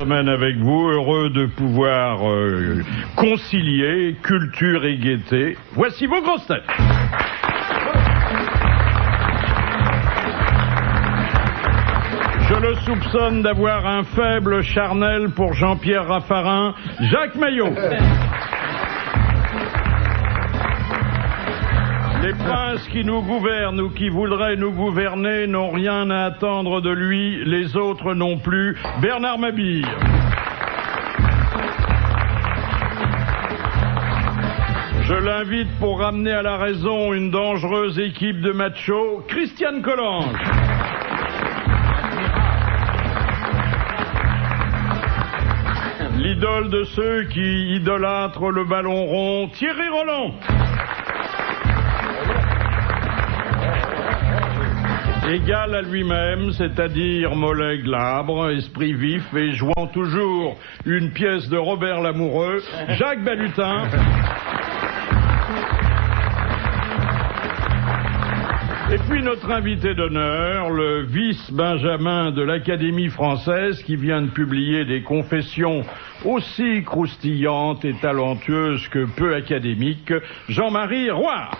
Semaine avec vous, heureux de pouvoir concilier culture et gaieté. Voici vos grosses têtes. Je le soupçonne d'avoir un faible charnel pour Jean-Pierre Raffarin, Jacques Maillot. Les princes qui nous gouvernent ou qui voudraient nous gouverner n'ont rien à attendre de lui, les autres non plus. Bernard Mabille. Je l'invite pour ramener à la raison une dangereuse équipe de machos, Christiane Collange. L'idole de ceux qui idolâtrent le ballon rond, Thierry Roland. Égal à lui-même, c'est-à-dire mollet glabre, esprit vif et jouant toujours une pièce de Robert Lamoureux, Jacques Balutin. Et puis notre invité d'honneur, le vice-benjamin de l'Académie française qui vient de publier des confessions aussi croustillantes et talentueuses que peu académiques, Jean-Marie Roy.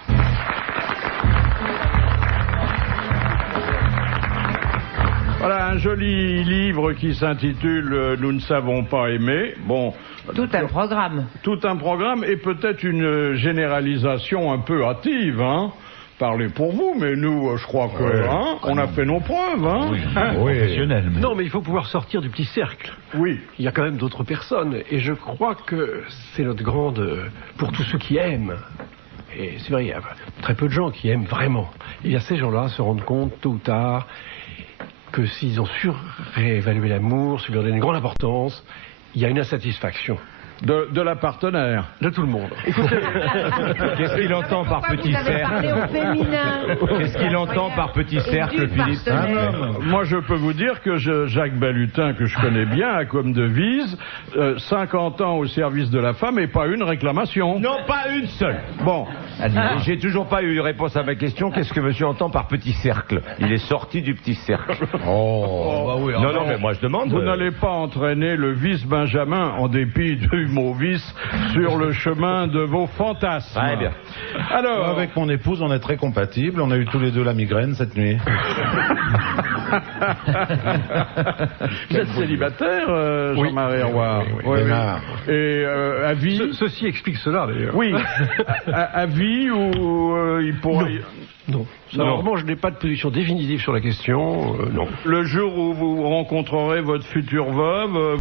Voilà un joli livre qui s'intitule « Nous ne savons pas aimer ». Bon, tout un programme. Tout un programme et peut-être une généralisation un peu hâtive, hein. Parlez pour vous, mais nous, je crois que, hein, on a fait nos preuves, hein. Oui, professionnel. Mais... Non, mais il faut pouvoir sortir du petit cercle. Oui. Il y a quand même d'autres personnes, et je crois que c'est notre grande... Pour tous ceux qui aiment, et c'est vrai, il y a très peu de gens qui aiment vraiment, et bien ces gens-là se rendent compte, tôt ou tard, que s'ils ont surévalué l'amour, s'ils lui ont donné une grande importance, il y a une insatisfaction. De la partenaire. De tout le monde. Qu'est-ce qu'il entend par petit cercle? Qu'est-ce qu'il entend par petit cercle, Philippe? Moi, je peux vous dire que Jacques Balutin, que je connais bien, a comme devise 50 ans au service de la femme et pas une réclamation. Non, pas une seule. Bon. J'ai toujours pas eu réponse à ma question. Qu'est-ce que monsieur entend par petit cercle? Il est sorti du petit cercle. Oh, bah oui, non, mais moi je demande. Vous n'allez pas entraîner le vice-benjamin, en dépit du mot vice, sur le chemin de vos fantasmes. Très bien. Alors, avec mon épouse, on est très compatibles. On a eu tous les deux la migraine cette nuit. Vous êtes célibataire, Jean-Marie Roy? Oui. Et à vie? Ceci explique cela, d'ailleurs. Oui. À vie ou il pourrait... Non. Normalement, je n'ai pas de position définitive sur la question, non. Le jour où vous rencontrerez votre future veuve,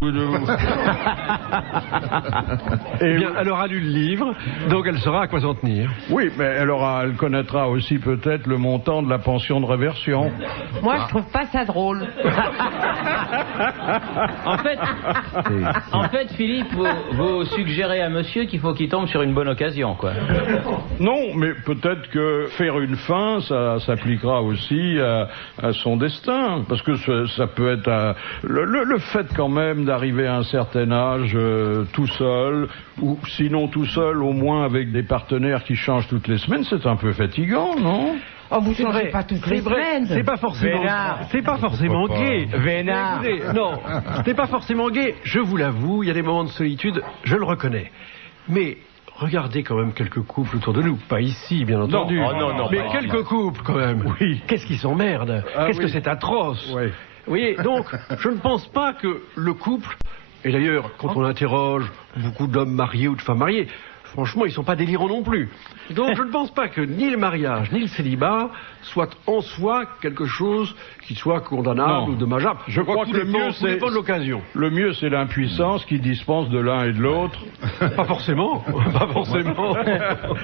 Eh bien, elle aura lu le livre, donc elle saura à quoi s'en tenir. Oui, mais elle connaîtra aussi peut-être le montant de la pension de réversion. Moi, je trouve pas ça drôle. En fait, Philippe, vous suggérez à monsieur qu'il faut qu'il tombe sur une bonne occasion, quoi. Non, mais peut-être que faire une fin, ça s'appliquera aussi à son destin. Parce que ça peut être le fait quand même d'arriver à un certain âge tout seul, ou sinon tout seul, au moins avec des partenaires qui changent toutes les semaines, c'est un peu fatigant, non? Oh, vous changez pas toutes les semaines. C'est pas forcément. C'est pas forcément gay. Vénard. Non, c'est pas forcément gay. Je vous l'avoue, il y a des moments de solitude, je le reconnais. Mais regardez quand même quelques couples autour de nous. Pas ici, bien entendu. Non, mais quelques couples quand même. Oui. Qu'est-ce qu'ils s'emmerdent? Qu'est-ce que c'est atroce? Oui. Vous voyez, donc, je ne pense pas que le couple, et d'ailleurs, quand on interroge beaucoup d'hommes mariés ou de femmes mariées, franchement, ils ne sont pas délirants non plus. Donc, je ne pense pas que ni le mariage, ni le célibat soit en soi quelque chose qui soit condamnable ou dommageable. Je crois que le mieux, c'est de l'occasion. Le mieux, c'est l'impuissance qui dispense de l'un et de l'autre. Pas forcément. Pas forcément.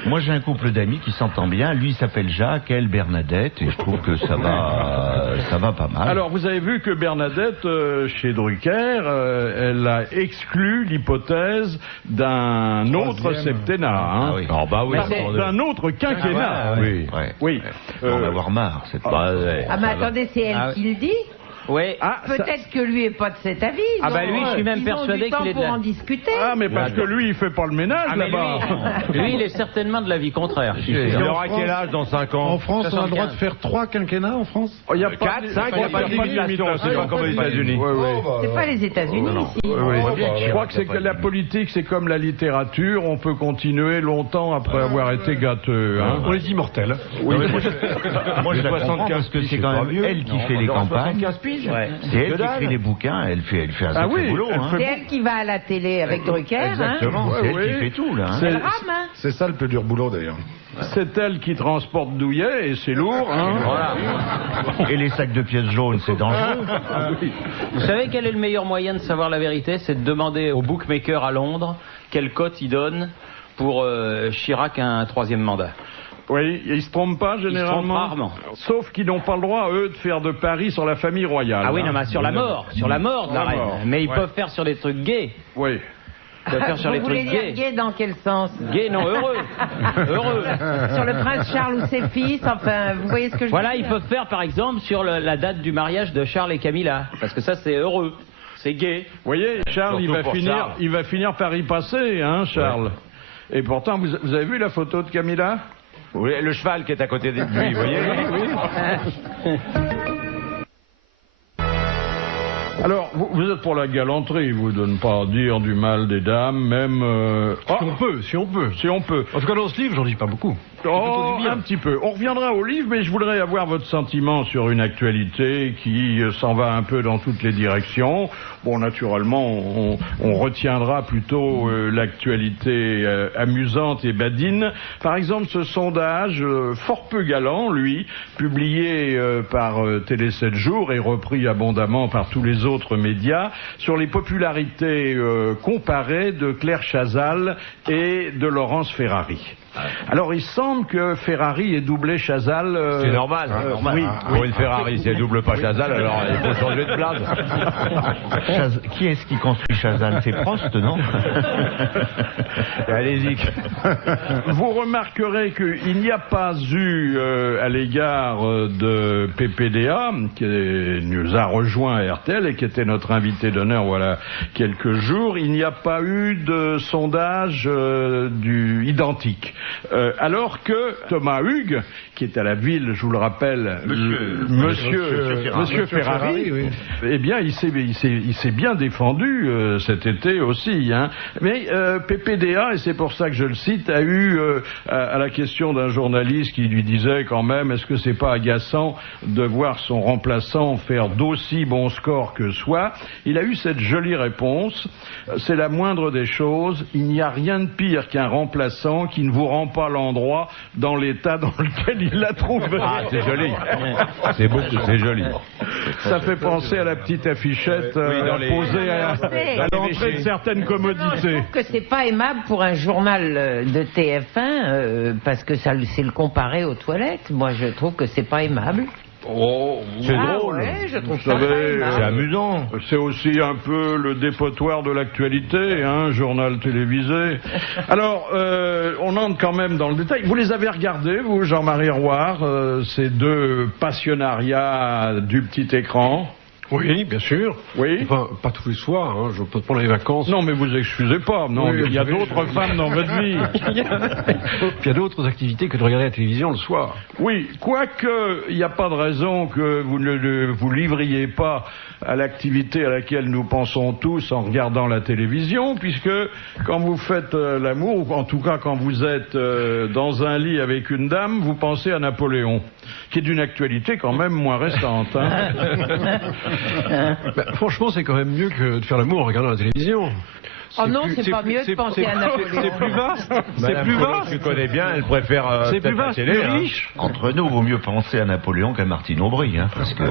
Moi, j'ai un couple d'amis qui s'entend bien. Lui, il s'appelle Jacques, elle, Bernadette, et je trouve que ça va pas mal. Alors, vous avez vu que Bernadette, chez Drucker, elle a exclu l'hypothèse d'un autre septennat. Hein. Ah oui. Oh, bah oui. D'un autre quinquennat. Oui. Oui. On va avoir marre. C'est pas... Ah, mais attendez, c'est elle qui le dit? Oui. Ah, ça- Peut-être que lui est pas de cet avis. Ah bah lui, je suis même ils ont persuadé du temps qu'il est de pour la- en discuter. Ah, mais parce que lui, il fait pas le ménage Ah, mais là-bas. lui, il est certainement de l'avis contraire. Il aura quel âge dans 5 ans? En France, on a le droit de 75. faire 3 quinquennats en France? Il y a 4, 5, il n'y a pas de limitation, c'est pas comme aux États-Unis. Oui, oui. C'est pas les États-Unis ici. Je crois que c'est que la politique, c'est comme la littérature, on peut continuer longtemps après avoir été gâteux. Hein. On est immortels. Moi, je la comprends parce que c'est quand même elle qui fait les campagnes. Ouais. C'est elle qui écrit les bouquins, elle fait un Ah sacré oui, boulot. elle Hein. fait- C'est elle qui va à la télé avec Drucker. Hein. Exactement, c'est elle Ouais, qui oui. fait tout là. Hein. C'est- Elle rame, hein. C'est ça le plus dur boulot d'ailleurs. C'est elle qui transporte Douillet et c'est lourd. Hein. Voilà. Et les sacs de pièces jaunes, c'est dangereux. Vous savez quel est le meilleur moyen de savoir la vérité? C'est de demander au bookmaker à Londres quelle cote il donne pour Chirac un 3e mandat. Oui, ils se trompent pas généralement. trompent rarement. Sauf qu'ils n'ont pas le droit, eux, de faire de paris sur la famille royale. Ah oui, hein. non, mais sur la mort de la La reine. mort. Mais ils Ouais. peuvent faire sur des trucs gays. Oui. Ils peuvent faire sur les Vous voulez trucs dire gays. gay dans quel sens? Gay, non, heureux. Heureux. Sur le prince Charles ou ses fils, enfin, vous voyez ce que je Voilà, veux ils dire? peuvent faire par exemple sur la date du mariage de Charles et Camilla. Parce que ça, c'est heureux. C'est gay. Vous voyez, Charles, Surtout pour Charles. il va finir par y passer, hein, Charles. Et pourtant, vous avez vu la photo de Camilla? Oui, le cheval qui est à côté de lui, vous voyez. Alors, vous êtes pour la galanterie, vous, de ne pas dire du mal des dames, même... Si on peut, si on peut. si on peut. En tout cas, dans ce livre, j'en dis pas beaucoup. Oh, du bien. un petit peu. On reviendra au livre, mais je voudrais avoir votre sentiment sur une actualité qui s'en va un peu dans toutes les directions. Bon, naturellement, on retiendra plutôt l'actualité amusante et badine. Par exemple, ce sondage fort peu galant, lui, publié par Télé 7 jours et repris abondamment par tous les autres médias, sur les popularités comparées de Claire Chazal et de Laurence Ferrari. Alors, il semble que Ferrari ait doublé Chazal. C'est normal. Oui. Pour une Ferrari, si elle double pas Chazal, alors il faut changer de place. Qui est-ce qui construit Chazal? C'est Prost, non? Allez-y. Vous remarquerez qu'il n'y a pas eu, à l'égard de PPDA, qui nous a rejoint à RTL et qui était notre invité d'honneur voilà quelques jours, il n'y a pas eu de sondage identique. Alors que Thomas Hugues, qui est à la ville, je vous le rappelle, Monsieur Ferrari, oui. eh bien, il s'est bien défendu cet été aussi. Hein. Mais PPDA, et c'est pour ça que je le cite, a eu à la question d'un journaliste qui lui disait quand même, est-ce que c'est pas agaçant de voir son remplaçant faire d'aussi bons scores que soi, il a eu cette jolie réponse, c'est la moindre des choses, il n'y a rien de pire qu'un remplaçant qui ne vous rend pas l'endroit dans l'état dans lequel il l'a trouvé. Ah, c'est joli. C'est beau, c'est joli. Ça fait penser à la petite affichette dans les- posée à Dans l'entrée de certaines Non, je commodités. trouve que c'est pas aimable pour un journal de TF1 parce que ça c'est le comparer aux toilettes. Moi, je trouve que c'est pas aimable. Oh, C'est Ah drôle. ouais, je trouve Vous ça pas savez, aimable. C'est amusant. c'est aussi un peu le dépotoir de l'actualité, hein, journal télévisé. Alors, on entre quand même dans le détail. Vous les avez regardés, vous, Jean-Marie Roire, ces deux passionnariats du petit écran? Oui, bien sûr. Oui. Enfin, pas tous les soirs, hein. Je peux prendre les vacances. Non, mais vous excusez pas. Non, Oui, il y a oui, d'autres femmes dans votre vie. Puis il y a d'autres activités que de regarder la télévision le soir. Oui, quoique il n'y a pas de raison que vous ne vous livriez pas à l'activité à laquelle nous pensons tous en regardant la télévision, puisque quand vous faites l'amour, ou en tout cas quand vous êtes dans un lit avec une dame, vous pensez à Napoléon, qui est d'une actualité quand même moins récente. Hein. Ben, franchement, c'est quand même mieux que de faire l'amour en regardant la télévision. Oh non, c'est pas mieux de penser à Napoléon. C'est plus vaste. C'est Madame plus Collot, vaste. tu connais bien, elle préfère C'est peut-être plus la vaste, télé, plus hein. riche. Entre nous, vaut mieux penser à Napoléon qu'à Martine Aubry, hein, parce que...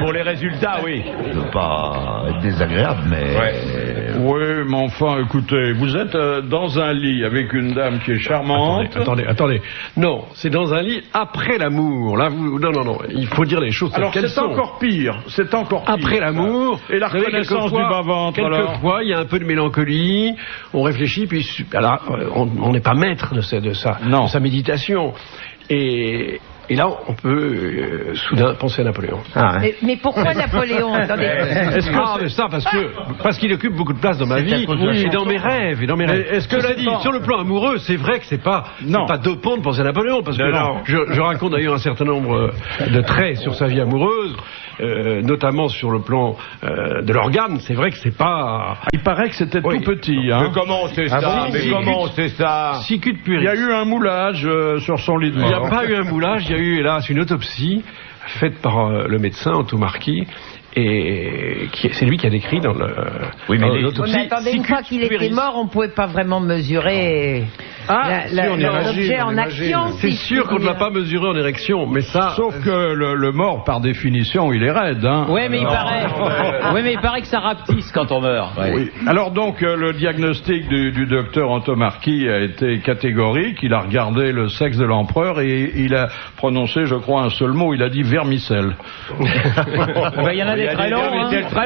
Pour les résultats, oui. Je veux pas être désagréable, mais... Oui, mais enfin, écoutez, vous êtes dans un lit avec une dame qui est charmante. Attendez. Non, c'est dans un lit après l'amour. Là, non. Il faut dire les choses. Alors qu'elles c'est sont. encore pire. C'est encore pire. Après l'amour. Et la vous savez, reconnaissance du bas-ventre, alors. Quelquefois, il y a un peu de mélancolie. On réfléchit, puis alors, on n'est pas maître de sa Non. méditation. Et Et là, on peut soudain penser à Napoléon. Mais pourquoi Napoléon? Attendez. Parce qu'il occupe beaucoup de place dans ma vie et dans mes rêves. Est-ce que cela dit, sur le plan amoureux, c'est vrai que c'est pas dopant de penser à Napoléon, parce que je raconte d'ailleurs un certain nombre de traits sur sa vie amoureuse, notamment sur le plan de l'organe. C'est vrai que c'est pas. Il paraît que c'était tout petit. Hein. Mais comment c'est ça? Sicut pueris. Il y a eu un moulage sur son lit de Il n'y a mort. pas eu un moulage, il y a eu hélas une autopsie faite par le médecin Antomarchi. Et c'est lui qui a décrit dans l'autopsie. Mais attendez, une fois qu'il était mort, on ne pouvait pas vraiment mesurer l'objet en action. C'est sûr qu'on ne l'a pas mesuré en érection, mais ça. Sauf que le mort, par définition, il est raide. Hein. Oui, mais il paraît que ça rapetisse quand on meurt. Ouais. Oui. Alors donc, le diagnostic du docteur Antomarchi a été catégorique. Il a regardé le sexe de l'empereur et il a prononcé, je crois, un seul mot. Il a dit vermicelle. Il y en a des très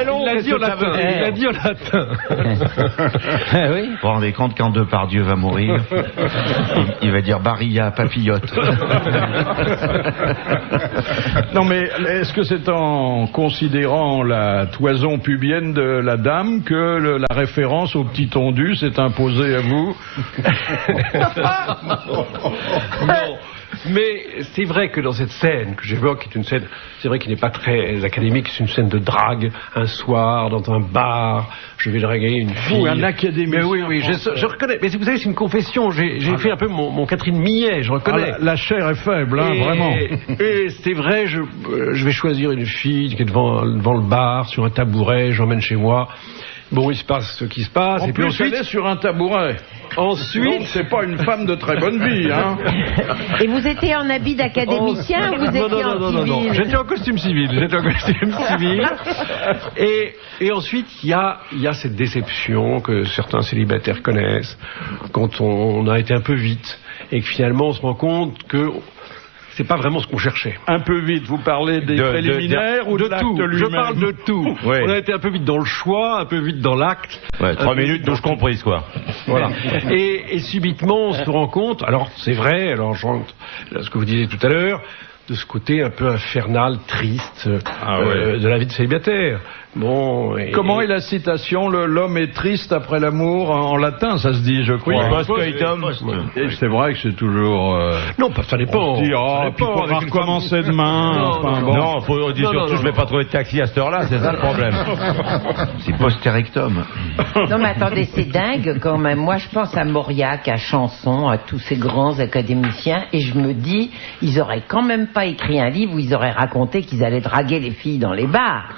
longs. Il l'a dit en latin. Oui. Vous vous rendez compte quand Depardieu va mourir, il va dire Barilla papillote. Non mais est-ce que c'est en considérant la toison pubienne de la dame que la référence au petit tondu s'est imposée à vous? Non. Mais c'est vrai que dans cette scène que j'évoque, qui est une scène, c'est vrai qu'il n'est pas très académique, c'est une scène de drague, un soir, dans un bar, je vais draguer une fille. Ou un académicien. Mais oui, je reconnais. Mais vous savez, c'est une confession, j'ai fait un peu mon Catherine Millet, je reconnais. La chair est faible, hein, vraiment. Et c'est vrai, je vais choisir une fille qui est devant le bar, sur un tabouret, j'emmène chez moi. Bon, il se passe ce qui se passe. En et plus, puis ensuite, elle est sur un tabouret. Ensuite, donc, c'est pas une femme de très bonne vie, hein. Et vous étiez en habit d'académicien ou vous étiez en civil? Non. J'étais en costume civil. Et ensuite, il y a cette déception que certains célibataires connaissent quand on a été un peu vite et que finalement on se rend compte que c'est pas vraiment ce qu'on cherchait. Un peu vite, vous parlez des préliminaires ou de l'acte lui-même? Je parle de tout. Oui. On a été un peu vite dans le choix, un peu vite dans l'acte. Ouais, 3 minutes douche comprise, quoi. Voilà. Et subitement, on se rend compte, alors c'est vrai, alors ce que vous disiez tout à l'heure, de ce côté un peu infernal, triste de la vie de célibataire. Bon, comment est la citation? L'homme est triste après l'amour, en latin, ça se dit, je crois. Oui, c'est vrai que c'est toujours. Non, ça dépend. On se dit, puis on va recommencer demain. Non, faut dire surtout, je vais pas trouver de taxi à cette heure-là, c'est ça le problème. C'est postérectum. Non, mais attendez, c'est dingue quand même. Moi, je pense à Mauriac, à Chanson, à tous ces grands académiciens, et je me dis, ils auraient quand même pas écrit un livre où ils auraient raconté qu'ils allaient draguer les filles dans les bars.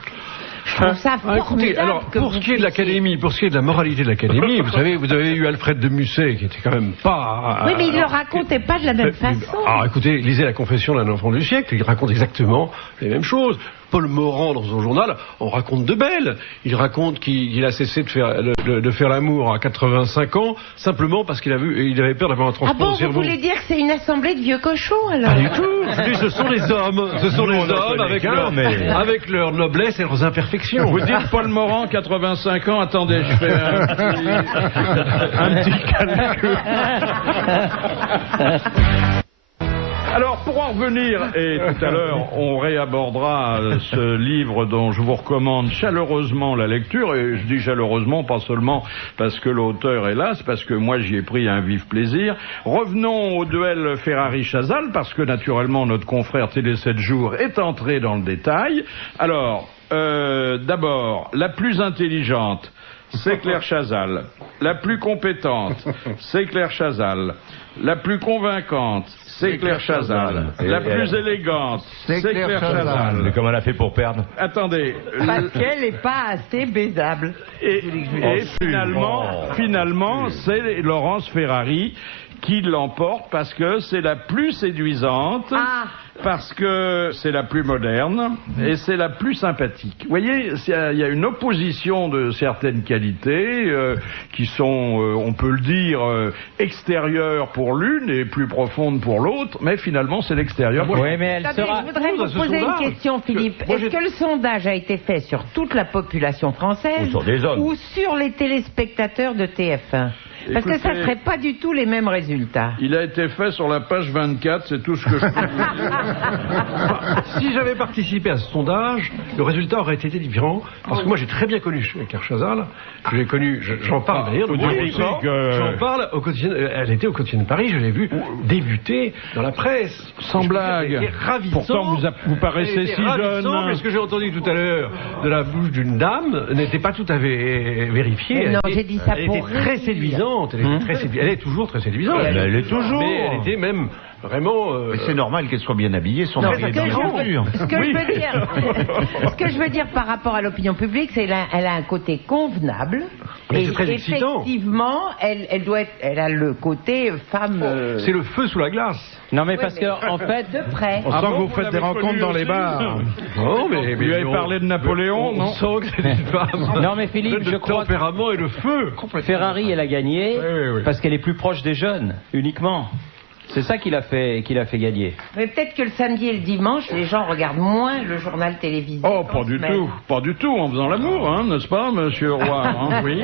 Je trouve ça formidable. Alors, pour ce qui est de l'académie, pour ce qui est de la moralité de l'académie, vous savez, vous avez eu Alfred de Musset, qui était quand même pas... Oui, mais il ne le racontait pas de la même façon. Alors, écoutez, lisez La Confession d'un enfant du siècle, il raconte exactement les mêmes choses. Paul Morand, dans son journal, on raconte de belles. Il raconte qu'il a cessé de faire l'amour à 85 ans, simplement parce qu'il avait peur d'avoir un transport au cerveau. Ah bon, vous voulez dire que c'est une assemblée de vieux cochons, alors? Pas du tout. Je dis, ce sont les hommes. Ce sont les hommes avec leur noblesse et leurs imperfections. Vous dites Paul Morand, 85 ans, attendez, je fais un petit calcul. Alors, pour en revenir, et tout à l'heure, on réabordera ce livre dont je vous recommande chaleureusement la lecture, et je dis chaleureusement, pas seulement parce que l'auteur est là, c'est parce que moi j'y ai pris un vif plaisir. Revenons au duel Ferrari-Chazal, parce que naturellement notre confrère Télé 7 jours est entré dans le détail. Alors, d'abord, la plus intelligente, c'est Claire Chazal. La plus compétente, c'est Claire Chazal. La plus convaincante, c'est Claire Chazal. La plus élégante, c'est Claire Chazal. Mais comment elle a fait pour perdre? Attendez. Parce qu'elle n'est pas assez baisable. Et finalement, c'est Laurence Ferrari qui l'emporte parce que c'est la plus séduisante. Parce que c'est la plus moderne et c'est la plus sympathique. Vous voyez, il y a une opposition de certaines qualités qui sont, on peut le dire, extérieures pour l'une et plus profondes pour l'autre, mais finalement c'est l'extérieur. Oui, mais je voudrais vous poser une question, Philippe. Est-ce que le sondage a été fait sur toute la population française ou sur des hommes ou sur les téléspectateurs de TF1? Parce que ça Écoutez, ne serait pas du tout les mêmes résultats. Il a été fait sur la page 24, c'est tout ce que je peux dire. Si j'avais participé à ce sondage, le résultat aurait été différent. Parce que moi, j'ai très bien connu Claire Chazal. Je l'ai connue, j'en parle d'ailleurs. J'en parle au quotidien. Elle était au quotidien de Paris, je l'ai vue débuter dans la presse. Sans blague. Pourtant, vous paraissez si jeune. Mais ce que j'ai entendu tout à l'heure de la bouche d'une dame n'était pas tout à fait vérifié. Non, j'ai dit ça elle pour était rire. très séduisante. Elle est toujours très séduisante. Elle est toujours. Mais elle était même vraiment. Mais c'est normal qu'elle soit bien habillée, son Non, mari est dans la voiture. ce que je veux dire par rapport à l'opinion publique, c'est qu'elle a un côté convenable. Mais Et c'est très excitant. effectivement, elle a le côté femme. C'est le feu sous la glace. Non, mais Ouais, parce mais- que, en fait, de près. On sent que vous vous faites des l'avez rencontres connu dans les aussi bars. Non, mais Vous lui avez parlé de Napoléon, on non? sent que c'est une femme. Non, mais Philippe, Le je crois que tempérament et le feu. Ferrari, elle a gagné oui. parce qu'elle est plus proche des jeunes, uniquement. C'est ça qu'il a fait gagner. Mais peut-être que le samedi et le dimanche, les gens regardent moins le journal télévisé. Oh, qu'en pas du semaine. tout. Pas du tout, en faisant l'amour, hein, n'est-ce pas, monsieur Roy, hein? Oui.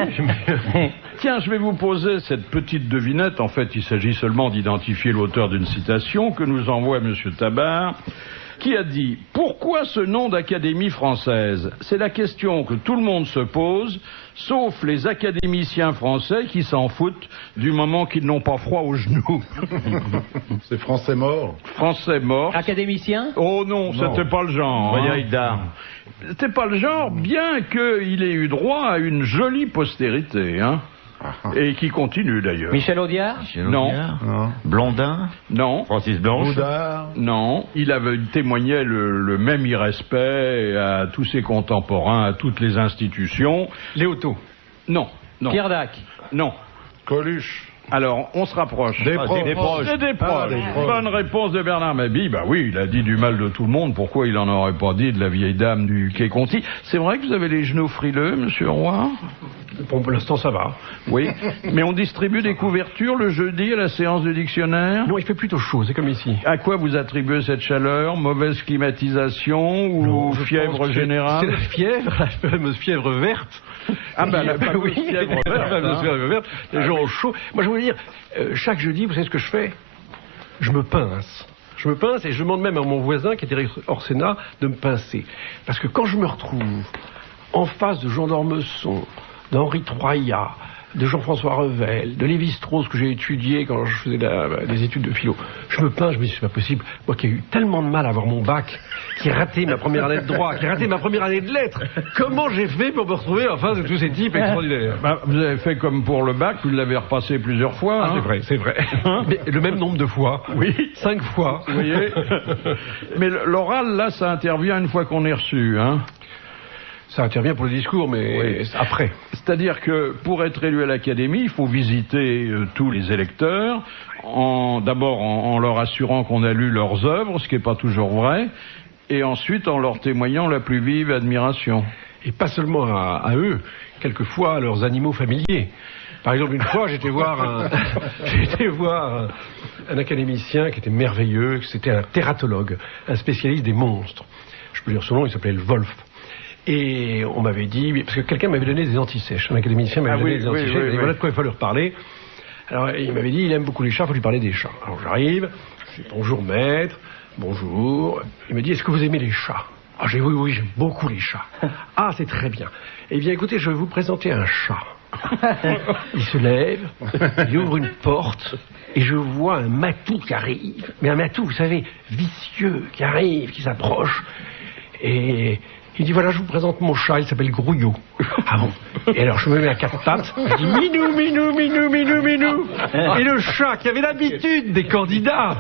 Tiens, je vais vous poser cette petite devinette. En fait, il s'agit seulement d'identifier l'auteur d'une citation que nous envoie monsieur Tabar, qui a dit « Pourquoi ce nom d'Académie française ?» C'est la question que tout le monde se pose, sauf les académiciens français qui s'en foutent du moment qu'ils n'ont pas froid aux genoux. C'est français mort. Français mort. Académicien? Oh non, c'était pas le genre. hein. C'était pas le genre, bien qu'il ait eu droit à une jolie postérité, hein. Et qui continue d'ailleurs. Michel Audiard? Non, Blondin. non, Francis Blanche. Boudard. non. Il avait témoigné le même irrespect à tous ses contemporains, à toutes les institutions. Léoto. Non, non, Pierre Dac? non. Coluche. Alors, on se rapproche. Des proches. des proches. C'est des proches. des proches. Bonne réponse de Bernard Mabille. Bah oui, il a dit du mal de tout le monde. Pourquoi il en aurait pas dit de la vieille dame du Quai Conti? C'est vrai que vous avez les genoux frileux, monsieur Roy? Bon, pour l'instant, ça va. Oui. Mais on distribue des couvertures le jeudi à la séance du dictionnaire? Non, il fait plutôt chaud, c'est comme ici. À quoi vous attribuez cette chaleur? Mauvaise climatisation ou Non, je fièvre pense que générale? C'est la fièvre, la fameuse fièvre verte. Ah ben la fameuse oui, fièvre la verte, fameuse hein. fièvre verte. Les gens ont chaud. Moi, je voulais dire, chaque jeudi, vous savez ce que je fais? Je me pince. Je me pince et je demande même à mon voisin, qui était hors Sénat, de me pincer. Parce que quand je me retrouve en face de Jean d'Ormesson, d'Henri Troyat, de Jean-François Revel, de Lévi-Strauss que j'ai étudié quand je faisais des études de philo. Je me pince, je me dis c'est pas possible. Moi qui ai eu tellement de mal à avoir mon bac, qui a raté ma première année de droit, qui a raté ma première année de lettres, comment j'ai fait pour me retrouver en face de tous ces types extraordinaires? Bah, vous avez fait comme pour le bac, vous l'avez repassé plusieurs fois. Ah, hein. c'est vrai. Mais le même nombre de fois. Oui. 5 fois. Vous voyez. Mais l'oral, là, ça intervient une fois qu'on est reçu, hein. Ça intervient pour le discours, mais après. C'est-à-dire que pour être élu à l'Académie, il faut visiter tous les électeurs, d'abord en leur assurant qu'on a lu leurs œuvres, ce qui n'est pas toujours vrai, et ensuite en leur témoignant la plus vive admiration. Et pas seulement à eux, quelquefois à leurs animaux familiers. Par exemple, une fois, j'étais voir un académicien qui était merveilleux, c'était un tératologue, un spécialiste des monstres. Je peux dire son nom, il s'appelait le Wolf. Et on m'avait dit, parce que quelqu'un m'avait donné des antisèches, un académicien m'avait donné des antisèches, et voilà de quoi il fallait leur parler. Alors il m'avait dit, il aime beaucoup les chats, il faut lui parler des chats. Alors j'arrive, je dis bonjour maître, bonjour. Il me dit, est-ce que vous aimez les chats? Ah, j'ai dit, oui, j'aime beaucoup les chats. Ah, c'est très bien. Eh bien écoutez, je vais vous présenter un chat. Il se lève, il ouvre une porte, et je vois un matou qui arrive. Mais un matou, vous savez, vicieux, qui arrive, qui s'approche. Et il dit, voilà, je vous présente mon chat, il s'appelle Grouillot. Ah bon? Et alors je me mets à 4 pattes, je dis, minou, minou, minou, minou, minou. Et le chat, qui avait l'habitude des candidats,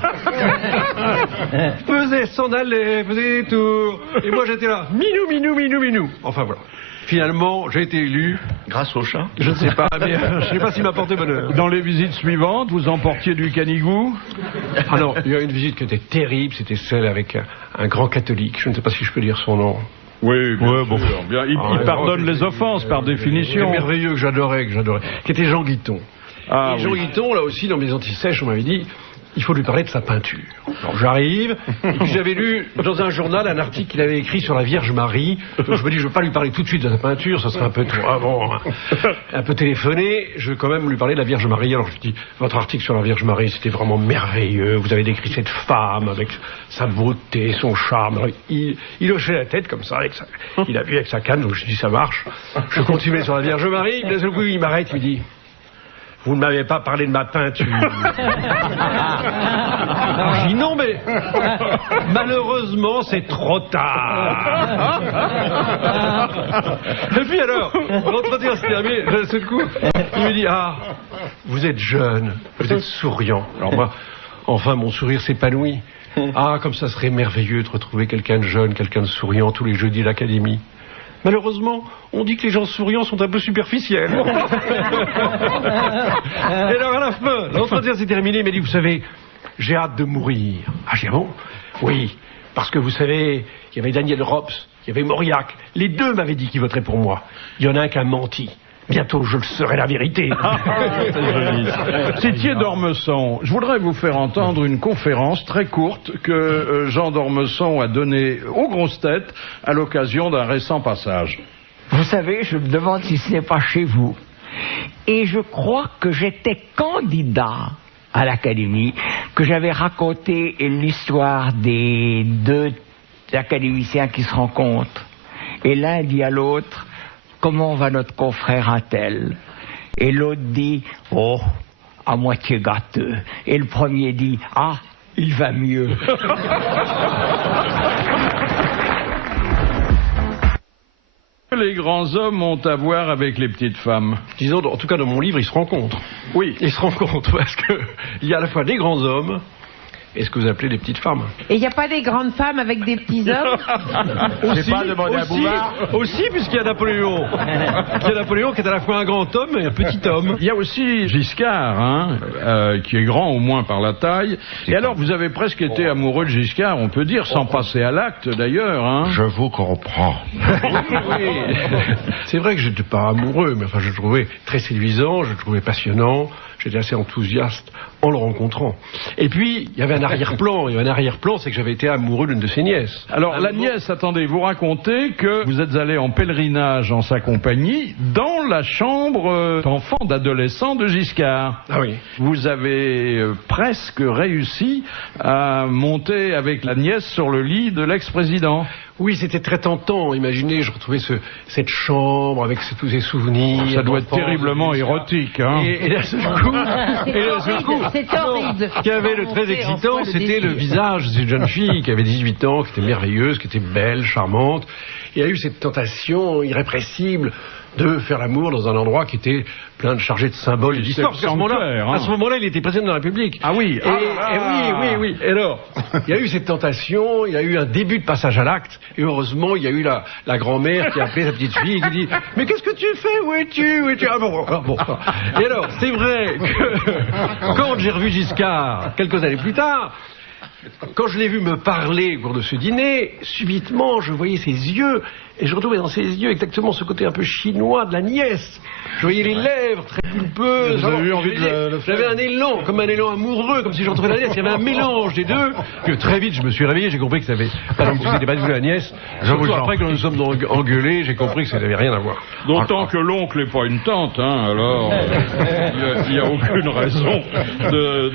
s'en allait, faisait des tours. Et moi j'étais là, minou, minou, minou, minou. Enfin voilà. Finalement, j'ai été élu. Grâce au chat. Je ne sais pas, mais je ne sais pas s'il m'a porté bonheur. Dans les visites suivantes, vous emportiez du canigou? Ah non, il y a une visite qui était terrible, c'était celle avec un grand catholique, je ne sais pas si je peux dire son nom. Oui, bien sûr. Bien. Il pardonne les offenses par définition. C'était merveilleux, que j'adorais, qui était Jean Guiton. Ah, Et Jean oui. Guiton, là aussi, dans mes antisèches, on m'avait dit, il faut lui parler de sa peinture. Alors j'arrive, et puis j'avais lu dans un journal un article qu'il avait écrit sur la Vierge Marie. Donc je me dis, je ne veux pas lui parler tout de suite de sa peinture, ça serait un peu trop avant, un peu téléphoné. Je veux quand même lui parler de la Vierge Marie. Alors je dis, votre article sur la Vierge Marie, c'était vraiment merveilleux. Vous avez décrit cette femme avec sa beauté, son charme. Alors, il hochait la tête comme ça, il a vu avec sa canne, donc je dis, ça marche. Je continuais sur la Vierge Marie, puis d'un seul coup, il m'arrête, il me dit, vous ne m'avez pas parlé de ma peinture. Je dis non, mais malheureusement, c'est trop tard. Et puis alors, l'entretien se termine, d'un seul coup, il me dit, ah, vous êtes jeune, vous êtes souriant. Alors moi, enfin, mon sourire s'épanouit. Ah, comme ça serait merveilleux de retrouver quelqu'un de jeune, quelqu'un de souriant tous les jeudis à l'académie. Malheureusement, on dit que les gens souriants sont un peu superficiels. Et alors à la fin, l'entretien s'est terminé, il m'a dit, vous savez, j'ai hâte de mourir. Ah, j'ai bon? Oui, parce que vous savez, il y avait Daniel Rops, il y avait Mauriac, les deux m'avaient dit qu'ils voteraient pour moi. Il y en a un qui a menti. Bientôt, je le saurai la vérité. Titier d'Ormesson, je voudrais vous faire entendre une conférence très courte que Jean d'Ormesson a donnée aux grosses têtes à l'occasion d'un récent passage. Vous savez, je me demande si ce n'est pas chez vous. Et je crois que j'étais candidat à l'Académie, que j'avais raconté l'histoire des deux académiciens qui se rencontrent. Et l'un dit à l'autre, comment va notre confrère Attel? Et l'autre dit, oh, à moitié gâteux. Et le premier dit, ah, il va mieux. Les grands hommes ont à voir avec les petites femmes. Disons, en tout cas dans mon livre, ils se rencontrent. Oui, ils se rencontrent parce que il y a à la fois des grands hommes et ce que vous appelez des petites femmes. Et il n'y a pas des grandes femmes avec des petits hommes? Aussi, puisqu'il y a Napoléon. Il y a Napoléon qui est à la fois un grand homme et un petit homme. Il y a aussi Giscard, qui est grand au moins par la taille. Et alors, vous avez presque été amoureux de Giscard, on peut dire, sans passer à l'acte d'ailleurs. Hein. Je vous comprends. Oui. C'est vrai que je n'étais pas amoureux, mais enfin, je le trouvais très séduisant, je le trouvais passionnant. J'étais assez enthousiaste en le rencontrant. Et puis, il y avait un arrière-plan. Il y avait un arrière-plan, c'est que j'avais été amoureux d'une de ses nièces. Alors, la nièce, attendez, vous racontez que vous êtes allé en pèlerinage en sa compagnie dans la chambre d'enfant, d'adolescent de Giscard. Ah oui. Vous avez presque réussi à monter avec la nièce sur le lit de l'ex-président. Oui, c'était très tentant. Imaginez, je retrouvais cette chambre avec tous ces souvenirs. Ça doit être terriblement érotique, hein. Et là, ce coup, c'est horrible. Ce qui avait le très excitant, c'était le visage de cette jeune fille qui avait 18 ans, qui était merveilleuse, qui était belle, charmante. Il y a eu cette tentation irrépressible de faire l'amour dans un endroit qui était plein de chargé de symboles et d'histoire. Parce qu'à ce moment-là, il était président de la République. Ah oui. Oui. Et alors, il y a eu cette tentation, il y a eu un début de passage à l'acte, et heureusement, il y a eu la grand-mère qui a appelé sa petite fille et qui dit « Mais qu'est-ce que tu fais? Où es-tu? Ah bon. Et alors, c'est vrai que quand j'ai revu Giscard, quelques années plus tard, quand je l'ai vu me parler au cours de ce dîner, subitement, je voyais ses yeux, et je retrouvais dans ses yeux exactement ce côté un peu chinois de la nièce. Je voyais les lèvres très pulpeuses. Vous avez eu envie de le faire? J'avais un élan, comme un élan amoureux, comme si j'entrais la nièce. Il y avait un mélange des deux, que très vite je me suis réveillé, j'ai compris que ça avait c'était pas du tout la nièce. Surtout après que nous nous sommes engueulés, j'ai compris que ça n'avait rien à voir. D'autant que l'oncle n'est pas une tante, hein, alors il n'y a aucune raison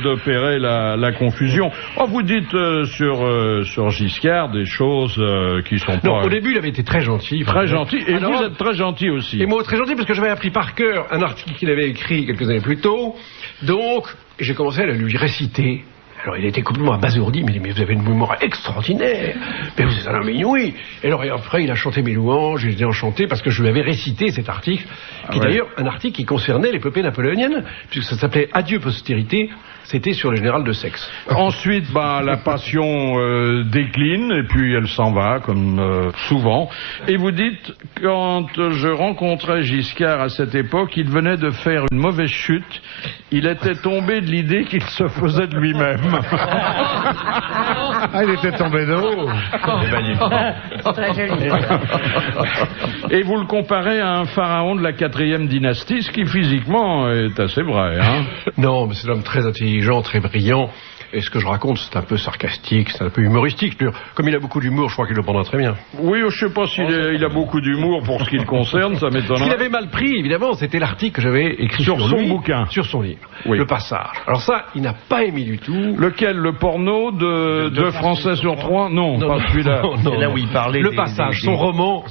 d'opérer la confusion. Oh, vous dites sur Giscard des choses qui sont pas... Non, au début il avait été très gentil. Très gentil, et alors, vous êtes très gentil aussi. Et moi très gentil parce que j'avais appris par cœur un article qu'il avait écrit quelques années plus tôt, donc j'ai commencé à le lui réciter. Alors il était complètement abasourdi, mais il dit, mais vous avez une mémoire extraordinaire, mais vous êtes un homme inouï. Et alors et après il a chanté mes louanges, j'étais enchanté parce que je lui avais récité cet article, qui d'ailleurs un article qui concernait l'épopée napoléonienne, puisque ça s'appelait Adieu postérité, c'était sur le général de Saxe. Ensuite, la passion décline, et puis elle s'en va, comme souvent. Et vous dites, quand je rencontrais Giscard à cette époque, il venait de faire une mauvaise chute, il était tombé de l'idée qu'il se faisait de lui-même. Ah, il était tombé de haut. C'est très joli. Et vous le comparez à un pharaon de la 4e dynastie, ce qui physiquement est assez vrai. Hein. Non, mais c'est un homme très intelligent, très brillant. Et ce que je raconte, c'est un peu sarcastique, c'est un peu humoristique. Comme il a beaucoup d'humour, je crois qu'il le prendra très bien. Oui, je sais pas il a beaucoup d'humour pour ce qui le concerne, ça m'étonnerait. Ce qu'il avait mal pris, évidemment, c'était l'article que j'avais écrit sur son lui, bouquin. Sur son livre. Oui. Le passage. Alors ça, il n'a pas aimé du tout. Lequel? Le porno de 2 Français sur 3? Non, pas celui-là. C'est là où il parlait le passage, son roman.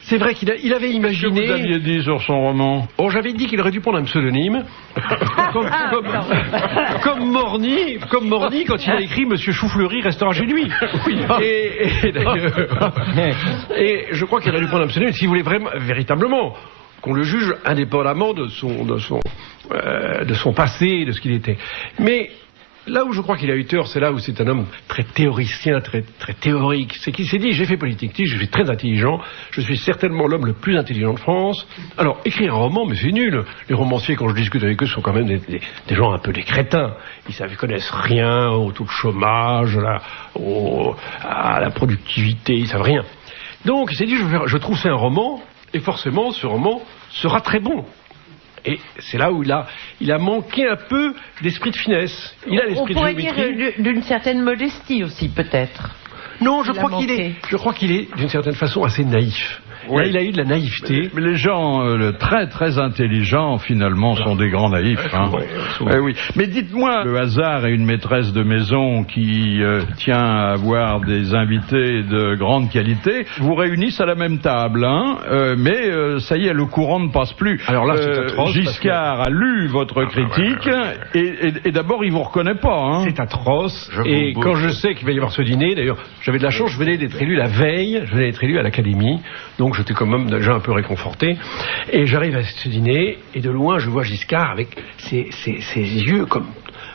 C'est vrai qu'il avait imaginé... Qu'est-ce que vous aviez dit sur son roman? Oh, j'avais dit qu'il aurait dû prendre un pseudonyme. Comme Morny, quand il a écrit Monsieur Choufleury restera chez lui. Oui. Et je crois qu'il aurait dû prendre un pseudonyme s'il voulait vraiment, véritablement, qu'on le juge indépendamment de son passé, de ce qu'il était. Mais là où je crois qu'il a eu tort, c'est là où c'est un homme très théoricien, très théorique. C'est qu'il s'est dit, j'ai fait politique, je suis très intelligent, je suis certainement l'homme le plus intelligent de France. Alors, écrire un roman, mais c'est nul. Les romanciers, quand je discute avec eux, sont quand même des gens un peu des crétins. Ils connaissent rien au taux de chômage, à la productivité, ils savent rien. Donc, il s'est dit, je trouve un roman, et forcément, ce roman sera très bon. Et c'est là où il a manqué un peu d'esprit de finesse. Il a l'esprit de géométrie. On pourrait dire d'une certaine modestie aussi, peut-être. Non, je crois qu'il est d'une certaine façon assez naïf. Oui. Là, il a eu de la naïveté. Mais les gens très intelligents, finalement, sont des grands naïfs. Hein. Oui. Mais dites-moi, le hasard est une maîtresse de maison qui tient à avoir des invités de grande qualité, vous réunissent à la même table. Hein, mais ça y est, le courant ne passe plus. Alors là, c'est atroce. Giscard a lu votre critique et d'abord, il vous reconnaît pas. Hein. C'est atroce. Et quand je sais qu'il va y avoir ce dîner, d'ailleurs, j'avais de la chance, je venais d'être élu la veille, je venais d'être élu à l'Académie. Donc j'étais quand même déjà un peu réconforté. Et j'arrive à ce dîner, et de loin, je vois Giscard avec ses yeux comme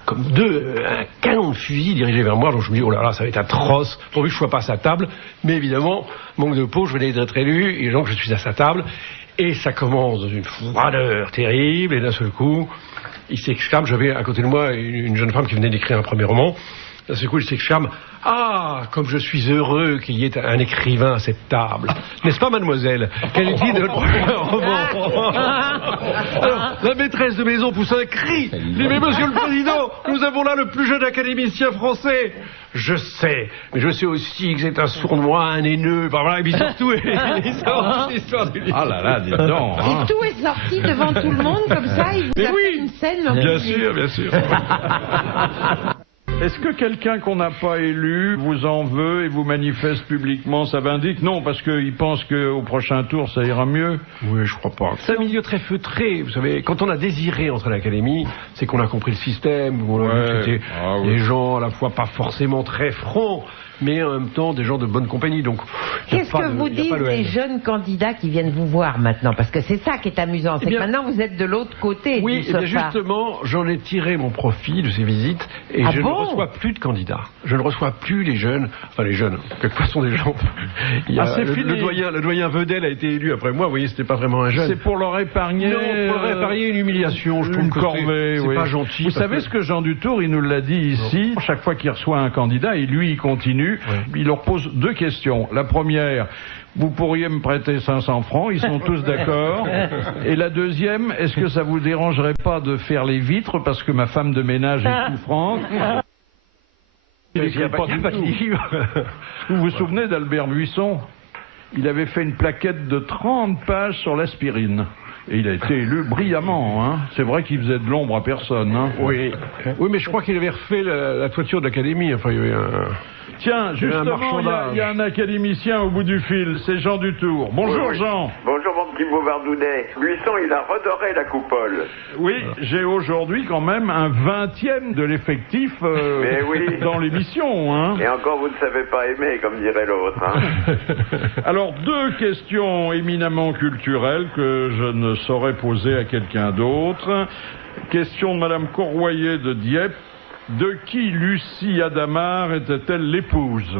un canon de fusil dirigé vers moi. Donc je me dis, oh là là, ça va être atroce, pourvu que je sois pas à sa table. Mais évidemment, manque de peau, je venais d'être élu, et donc je suis à sa table. Et ça commence dans une froideur terrible, et d'un seul coup, il s'exclame. J'avais à côté de moi une jeune femme qui venait d'écrire un premier roman. D'un seul coup, il s'exclame, ah, comme je suis heureux qu'il y ait un écrivain à cette table. N'est-ce pas, mademoiselle? Quelle est l'idée de notre roman? Alors, la maîtresse de maison pousse un cri. Dit, mais monsieur le président, nous avons là le plus jeune académicien français. Je sais, mais je sais aussi que c'est un sournois, un haineux. Enfin, voilà, et puis surtout, l'histoire du livre. Ah là là, dis donc. Et tout est sorti devant tout le monde, comme ça, il vous a fait une scène. Bien sûr. Est-ce que quelqu'un qu'on n'a pas élu vous en veut et vous manifeste publiquement sa vindicte? Non, parce qu'il pense qu'au prochain tour, ça ira mieux. Oui, je crois pas. C'est un milieu très feutré. Vous savez, quand on a désiré entrer à l'Académie, c'est qu'on a compris le système, où on a vu que c'était des gens à la fois pas forcément très francs, mais en même temps des gens de bonne compagnie. Donc, qu'est-ce que vous dites des jeunes candidats qui viennent vous voir maintenant? Parce que c'est ça qui est amusant, c'est que maintenant vous êtes de l'autre côté. Oui, et bien justement, j'en ai tiré mon profit de ces visites, et je ne reçois plus de candidats. Je ne reçois plus les jeunes, quelquefois sont des gens. Le doyen Vedel a été élu après moi, vous voyez, c'était pas vraiment un jeune. C'est pour leur épargner. Non, pour leur épargner une humiliation, je trouve que c'est pas gentil. Vous savez ce que Jean Dutour, il nous l'a dit ici, chaque fois qu'il reçoit un candidat, et lui il continue. Il leur pose 2 questions. La première, vous pourriez me prêter 500 francs, ils sont tous d'accord. Et la deuxième, est-ce que ça vous dérangerait pas de faire les vitres parce que ma femme de ménage est souffrante? Il n'y a pas de livre. Vous vous souvenez d'Albert Buisson? Il avait fait une plaquette de 30 pages sur l'aspirine. Et il a été élu brillamment. Hein. C'est vrai qu'il faisait de l'ombre à personne. Hein. Oui, mais je crois qu'il avait refait la toiture de l'Académie. Enfin, il y avait Tiens, justement, il y a un académicien au bout du fil, c'est Jean Dutour. Bonjour Jean. Bonjour mon petit Bouvardounet. Buisson, il a redoré la coupole. Oui, j'ai aujourd'hui quand même un 20e de l'effectif dans l'émission. Hein. Et encore, vous ne savez pas aimer, comme dirait l'autre. Hein. Alors, 2 questions éminemment culturelles que je ne saurais poser à quelqu'un d'autre. Question de Madame Courroyer de Dieppe. De qui Lucie Adamar était-elle l'épouse?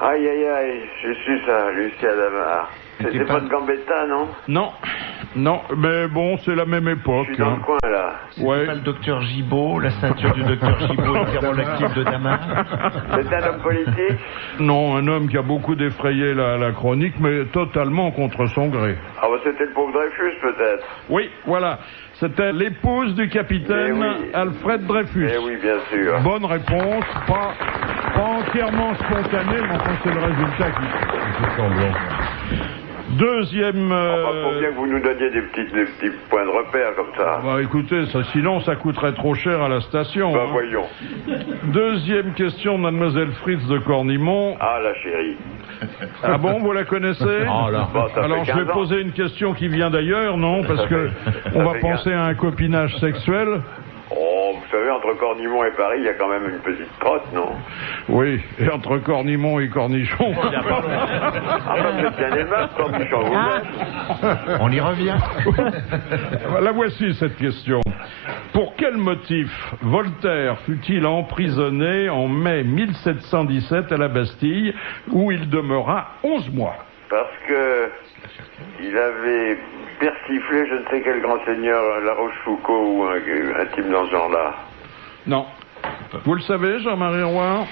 Aïe, je suis ça, Lucie Adamar. C'était pas de Gambetta, non? Non. Non, mais bon, c'est la même époque. Je suis dans le coin, là. Ouais. Pas le docteur Gibault, la ceinture du docteur Gibault, le thermolactif de Damas. C'est un homme politique? Non, un homme qui a beaucoup défrayé la chronique, mais totalement contre son gré. Ah, bah, c'était le pauvre Dreyfus, peut-être. Oui, voilà. C'était l'épouse du capitaine Eh oui. Alfred Dreyfus. Eh oui, bien sûr. Bonne réponse, pas entièrement spontanée, mais enfin c'est le résultat qui fait semblant. Deuxième... Faut bien que vous nous donniez des petits points de repère comme ça. Bah écoutez, sinon ça coûterait trop cher à la station. Bah hein. voyons. Deuxième question de Mademoiselle Fritz de Cornimont. Ah, la chérie. Ah bon, vous la connaissez? Oh là. Bon, ça Alors fait je vais 15 ans. poser une question qui vient d'ailleurs, non? Parce que on va fait penser à un copinage sexuel. Oh, vous savez, entre Cornimont et Paris, il y a quand même une petite trotte, non? Oui, et entre Cornimont et Cornichon. Ah, bah, c'est bien aimable, Cornichon, vous-même. On y revient. La voici cette question. Pour quel motif Voltaire fut-il emprisonné en mai 1717 à la Bastille, où il demeura 11 mois? Parce que il avait persiflé je ne sais quel grand seigneur, La Rochefoucauld ou un type dans ce genre-là. Non. Vous le savez, Jean-Marie Roy?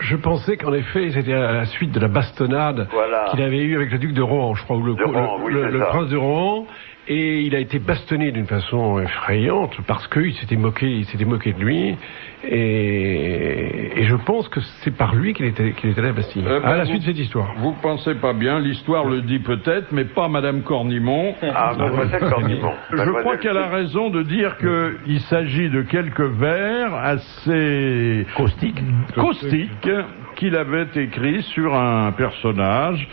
Je pensais qu'en effet, c'était à la suite de la bastonnade Voilà. qu'il avait eue avec le duc de Rohan, je crois, ou le C'est ça. prince de Rohan. Et il a été bastonné d'une façon effrayante parce qu'il s'était moqué de lui. Et je pense que c'est par lui qu'il était à la Bastille. À la suite de cette histoire. Vous pensez pas bien, l'histoire le dit peut-être, mais pas Madame Cornimont. Ah, mademoiselle Cornimont. Je crois qu'elle a raison de dire qu'il s'agit de quelques vers assez caustiques qu'il avait écrits sur un personnage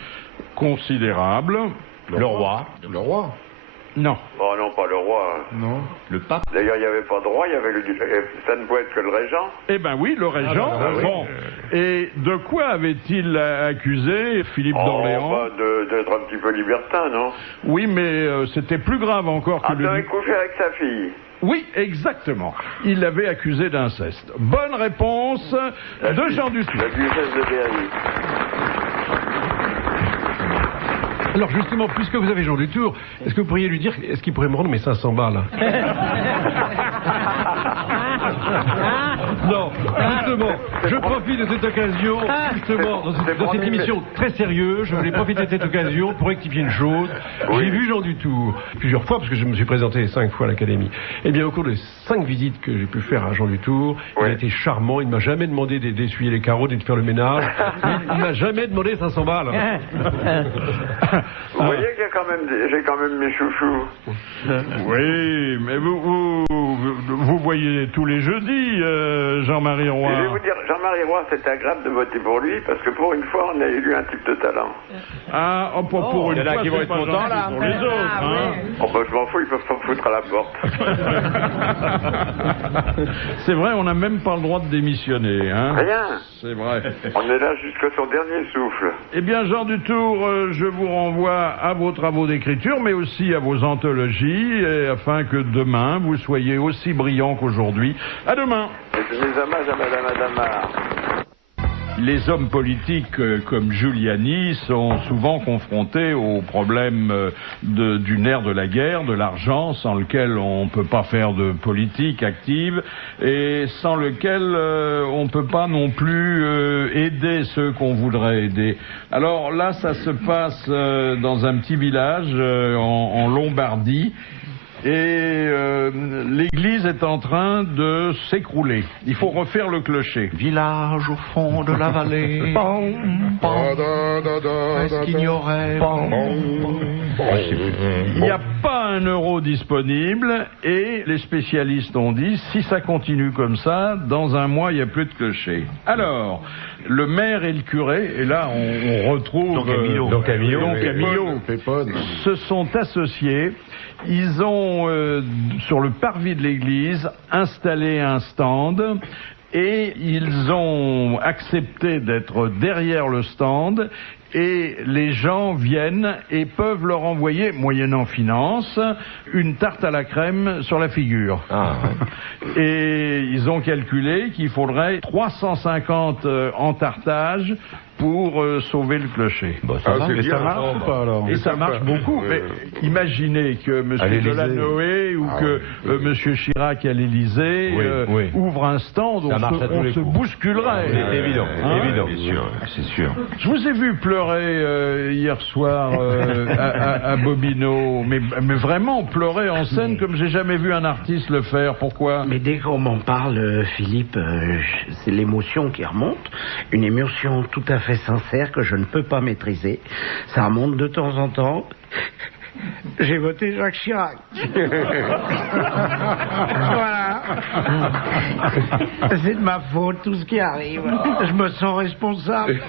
considérable. Le roi. Le roi. Non. Oh non, pas le roi. Non. Le pape. D'ailleurs, il n'y avait pas de roi, il y avait ça ne pouvait être que le régent. Eh ben oui, le régent. oui. Bon. Et de quoi avait-il accusé Philippe d'Orléans? Bah, d'être un petit peu libertin, non? Oui, mais c'était plus grave encore que Ah, il couché avec sa fille. Oui, exactement. Il l'avait accusé d'inceste. Bonne réponse de Jean Dutour. La duchesse de Berry. Alors justement, puisque vous avez Jean Dutour, est-ce que vous pourriez lui dire, est-ce qu'il pourrait me rendre mes 500 balles? Non, justement, je profite de cette occasion, justement, dans cette émission très sérieuse, je voulais profiter de cette occasion pour rectifier une chose. J'ai vu Jean Dutour plusieurs fois, parce que je me suis présenté 5 fois à l'Académie. Eh bien, au cours des 5 visites que j'ai pu faire à Jean Dutour, il a été charmant, il ne m'a jamais demandé d'essuyer les carreaux, de faire le ménage, il ne m'a jamais demandé 500 balles. Vous voyez que j'ai quand même mes chouchous. Oui, mais vous voyez tous les jeudis, Jean-Marie Roy. Et je vais vous dire, Jean-Marie Roy, c'est agréable de voter pour lui, parce que pour une fois, on a élu un type de talent. Ah, pour une il y en a fois, qui vont c'est être pas contents, gentil là. pour les autres, hein. Oh bah je m'en fous, ils peuvent pas me foutre à la porte. C'est vrai, on n'a même pas le droit de démissionner, hein. Rien. C'est vrai. On est là jusqu'à son dernier souffle. Eh bien, Jean Dutour, je vous renvoie à vos travaux d'écriture, mais aussi à vos anthologies, et afin que demain, vous soyez aussi brillant qu'aujourd'hui. À demain. Et mes hommages à Madame Adamar. Les hommes politiques comme Giuliani sont souvent confrontés au problème du nerf de la guerre, de l'argent, sans lequel on ne peut pas faire de politique active et sans lequel on ne peut pas non plus aider ceux qu'on voudrait aider. Alors là, ça se passe dans un petit village en Lombardie. Et l'église est en train de s'écrouler. Il faut refaire le clocher. Village au fond de la vallée. Est-ce qu'il y aurait... Il n'y a pas un euro disponible et les spécialistes ont dit si ça continue comme ça, dans un mois il n'y a plus de clocher. Alors, le maire et le curé, et là on retrouve Don Camillo, se sont associés. Ils ont, sur le parvis de l'église, installé un stand et ils ont accepté d'être derrière le stand et les gens viennent et peuvent leur envoyer, moyennant finance, une tarte à la crème sur la figure. Ah, ouais. Et ils ont calculé qu'il faudrait 350 entartages pour sauver le clocher. Bah, Et ça marche ou pas alors? Et ça marche beaucoup. Mais imaginez que M. Delanoë ou que M. Chirac à l'Élysée ouvre un stand, on se bousculerait. C'est évident, évident. C'est sûr. Je vous ai vu pleurer hier soir à Bobino, mais vraiment pleurer en scène comme j'ai jamais vu un artiste le faire. Pourquoi? Mais dès qu'on m'en parle, Philippe, c'est l'émotion qui remonte. Une émotion tout à fait sincère que je ne peux pas maîtriser. Ça remonte de temps en temps. J'ai voté Jacques Chirac. Voilà. C'est de ma faute tout ce qui arrive. Je me sens responsable.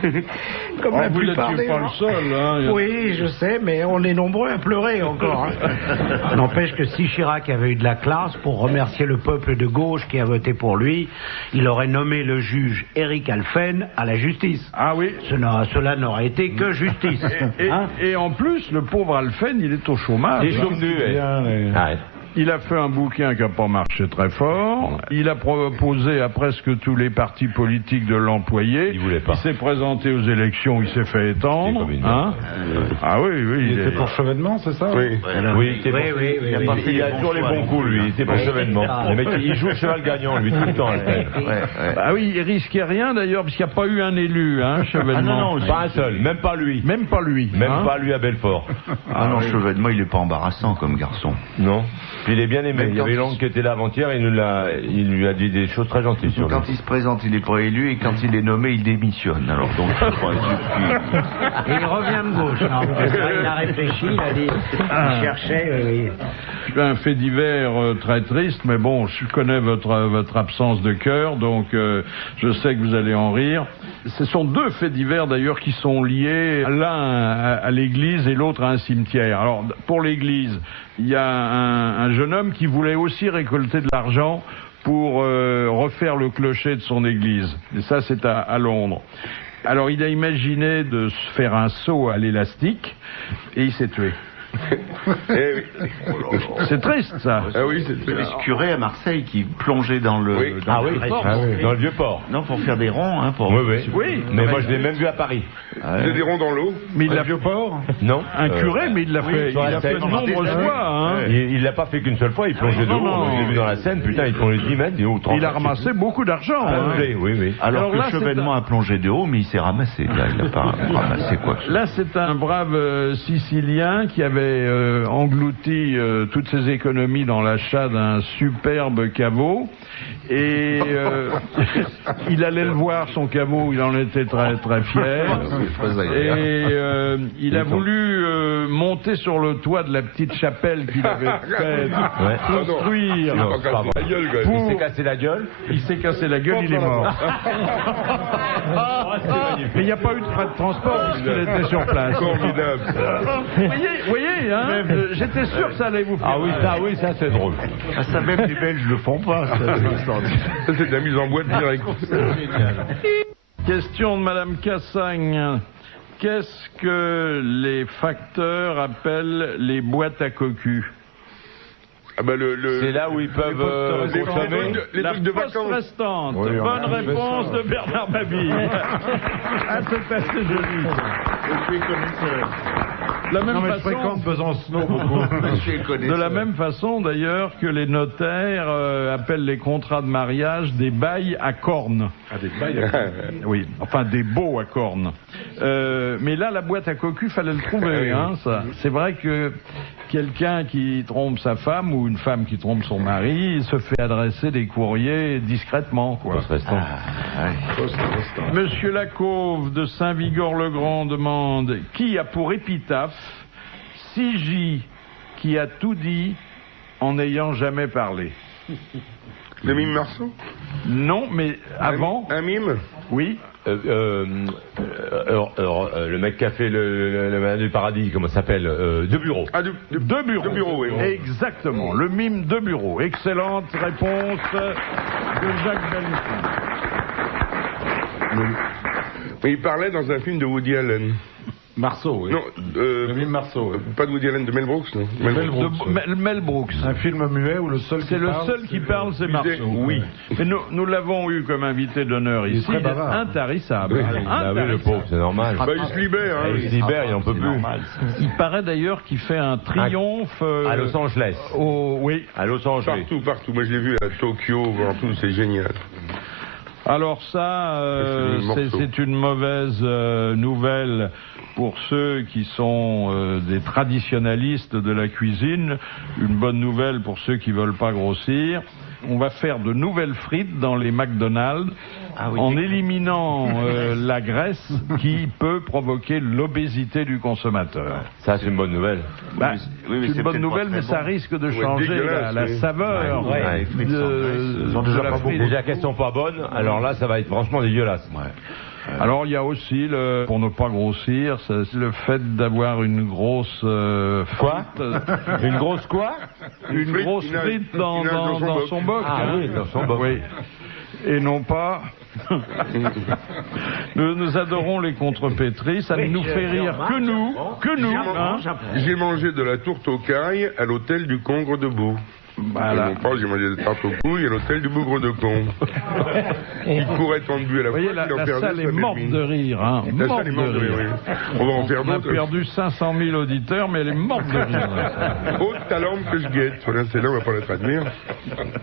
Comme la plupart des gens. Vous n'êtes pas le seul, hein. Oui, je sais, mais on est nombreux à pleurer encore. Hein. N'empêche que si Chirac avait eu de la classe pour remercier le peuple de gauche qui a voté pour lui, il aurait nommé le juge Éric Alphen à la justice. Ah oui. Cela n'aurait été que justice. Et en plus, le pauvre Alphen, il est au chômage. Les chômeurs. Il a fait un bouquin qui n'a pas marché très fort. Il a proposé à presque tous les partis politiques de l'employer. Il voulait pas. Il s'est présenté aux élections, il s'est fait étendre. Hein ah oui, oui. Il était pour Chevènement, c'est ça? Oui. Il a toujours les bons coups, lui. Il était pour Chevènement. Le mec, il joue le cheval gagnant, lui, tout le temps. Ah oui, il risquait rien d'ailleurs, parce qu'il n'y a pas eu un élu, hein, Chevènement. Ah non, pas un seul, même pas lui. Même pas lui. Même pas lui à Belfort. Ah non, Chevènement, il est pas embarrassant comme garçon. Non. Puis il est bien aimé. Il y avait Lang qui était là avant-hier, il lui a dit des choses très gentilles sur lui. Quand il se présente, il n'est pas élu, et quand il est nommé, il démissionne. Alors donc, Et il revient de gauche. Non, il a réfléchi, il a dit, il cherchait. Un fait divers très triste, mais bon, je connais votre absence de cœur, donc je sais que vous allez en rire. Ce sont deux faits divers d'ailleurs qui sont liés, l'un à l'église et l'autre à un cimetière. Alors pour l'église, il y a un jeune homme qui voulait aussi récolter de l'argent pour refaire le clocher de son église. Et ça, c'est à Londres. Alors il a imaginé de se faire un saut à l'élastique et il s'est tué. C'est triste, ça. Ah oui, c'est triste. Ce curé à Marseille qui plongeait dans le dans le vieux port. Non, pour faire des ronds, hein. Oui. Mais moi, je l'ai même vu à Paris. Il y a des ronds dans l'eau. Mais il l'a vieux port? Non. Un curé, mais il l'a fait. Il l'a fait de nombreuses fois. Hein. Il l'a pas fait qu'une seule fois. Il plongeait de haut. Je l'ai vu dans la Seine. Putain, il plongeait 10 mètres de haut. Il a ramassé beaucoup d'argent. Oui. Alors que Chevènement a plongé de haut, mais il s'est ramassé. Là, il n'a pas ramassé quoi. Là, c'est un brave Sicilien qui avait englouti toutes ses économies dans l'achat d'un superbe caveau. Et il allait le voir, son caveau, il en était très très fier. Et il a voulu monter sur le toit de la petite chapelle qu'il avait fait construire. Il s'est cassé la gueule. Il s'est cassé la gueule, il est mort. Mais il n'y a pas eu de frais de transport puisqu'il était sur place. Vous voyez, hein, j'étais sûr que ça allait vous faire. Ah oui, ça c'est drôle. Ah, ça même les Belges le font pas. C'est de la mise en boîte directe. Question de Madame Cassagne. Qu'est-ce que les facteurs appellent les boîtes à cocu? C'est là où ils peuvent consommer les trucs de vacances restantes. Bonne réponse de Bernard Mabille. Ah, c'est assez joli. Je fréquente Besançon beaucoup. De la même façon, d'ailleurs, que les notaires appellent les contrats de mariage des bails à cornes. Ah, des bails à cornes. Oui, enfin des baux à cornes. Mais là, la boîte à cocu, fallait le trouver. Hein, ça. C'est vrai que quelqu'un qui trompe sa femme ou une femme qui trompe son mari se fait adresser des courriers discrètement. Quoi. Monsieur Lacauve de Saint-Vigor-le-Grand demande qui a pour épitaphe Sigi qui a tout dit en n'ayant jamais parlé. Le mime Marceau? Non, mais avant. Un mime? Oui. Le mec qui a fait le Malin du Paradis, comment ça s'appelle? De Bureau. Ah, de Bureau, oui. Exactement, le mime de Bureau. Excellente réponse de Jacques Benson. Il parlait dans un film de Woody Allen. Marceau, oui. Non, Le mime Marceau. Oui. pas de Woody Allen, de Mel Brooks, non Mel Brooks. Mel Brooks. Un film muet où le seul qui C'est le parle, seul qui parle, c'est Marceau. Oui. Mais nous l'avons eu comme invité d'honneur Il est ici. très Il est bavard. intarissable. oui, le pauvre, c'est normal. Bah, il se libère, hein. Il se libère, il en peut plus. Il paraît d'ailleurs qu'il fait un triomphe À Los Angeles. oui. À Los Angeles. Partout. Moi, je l'ai vu à Tokyo, partout, c'est génial. Alors ça, c'est une mauvaise nouvelle pour ceux qui sont des traditionalistes de la cuisine, une bonne nouvelle pour ceux qui veulent pas grossir. On va faire de nouvelles frites dans les McDonald's en éliminant la graisse qui peut provoquer l'obésité du consommateur. Ça, c'est une bonne nouvelle. Bah, c'est une bonne nouvelle, mais ça risque de changer la saveur de la frite. Déjà qu'elles sont pas bonnes, alors là, ça va être franchement dégueulasse. Alors il y a aussi, pour ne pas grossir, c'est le fait d'avoir une grosse Quoi frite. Une grosse quoi? Une grosse frite dans son boc. Ah oui, dans son boc. Oui. Et non pas... nous adorons les contrepétries, ça ne nous fait rire que nous. Hein. J'ai mangé de la tourte aux cailles à l'hôtel du Congre debout. Voilà. Et mon père, j'ai mangé des tartes aux couilles à l'hôtel du Bougre de Con. Il courait tendu à la Vous fois. voyez, la salle est morte de rire. Hein. La Morte salle est morte de de rire, rire. oui. On va en faire On a d'autres. perdu 500 000 auditeurs, mais elle est morte de rire. Haute talente que je guette. Voilà, c'est là où on va pas la traduire.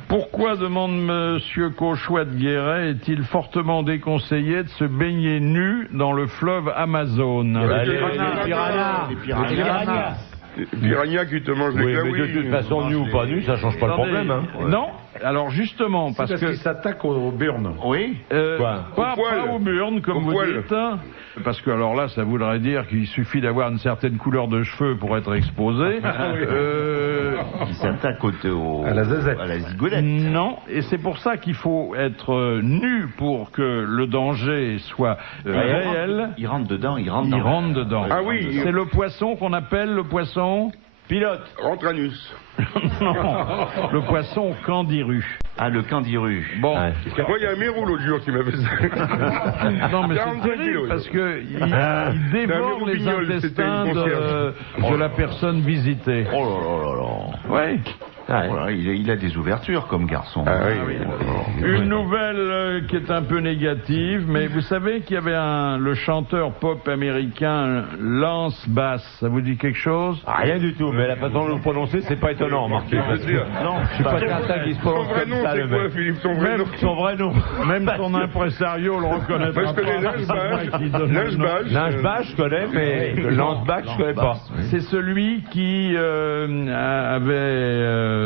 Pourquoi, demande Monsieur Cauchouette Guéret, est-il fortement déconseillé de se baigner nu dans le fleuve Amazon? Les piranhas. Piranha qui te mange les Oui, glaouis. mais de toute façon, nu ou pas nu, ça change pas le Attendez, problème. Hein. Non, alors justement, parce Parce que... qu'il s'attaque au burn. Oui. pas au burn, comme Au vous poil. dites, hein, parce que alors là, ça voudrait dire qu'il suffit d'avoir une certaine couleur de cheveux pour être exposé. Il s'attaque à la zazette. à la zigounette. Non, et c'est pour ça qu'il faut être nu pour que le danger soit réel. Il rentre dedans, Il rentre dedans. Ah oui. C'est le poisson qu'on appelle le poisson Pilote. Rentranus. non, le poisson candiru. Ah, le candiru. Bon. Ouais. Moi, il y a un mérou l'autre jour qui m'a fait ça. Non, mais 45 c'est terrible kilos. parce que il dévore les Robignol, c'était une intestins concierge. de la personne visitée. Oh là là là là. Oui. Voilà, il a des ouvertures comme garçon. Ah oui. Une nouvelle qui est un peu négative, mais vous savez qu'il y avait le chanteur pop américain Lance Bass, ça vous dit quelque chose? Rien du tout, mais la façon de le prononcer, c'est pas étonnant, remarquez. Parce que, non, je suis pas certain qu'il se Son prononce vrai comme nom, ça, le c'est quoi, mec. Philippe? Son vrai nom? Son vrai nom. Même son impresario le reconnaîtra Moi, je connais pas. Lance Bass. Lance Bass, je connais, mais Lance Bass, je connais pas. C'est celui qui avait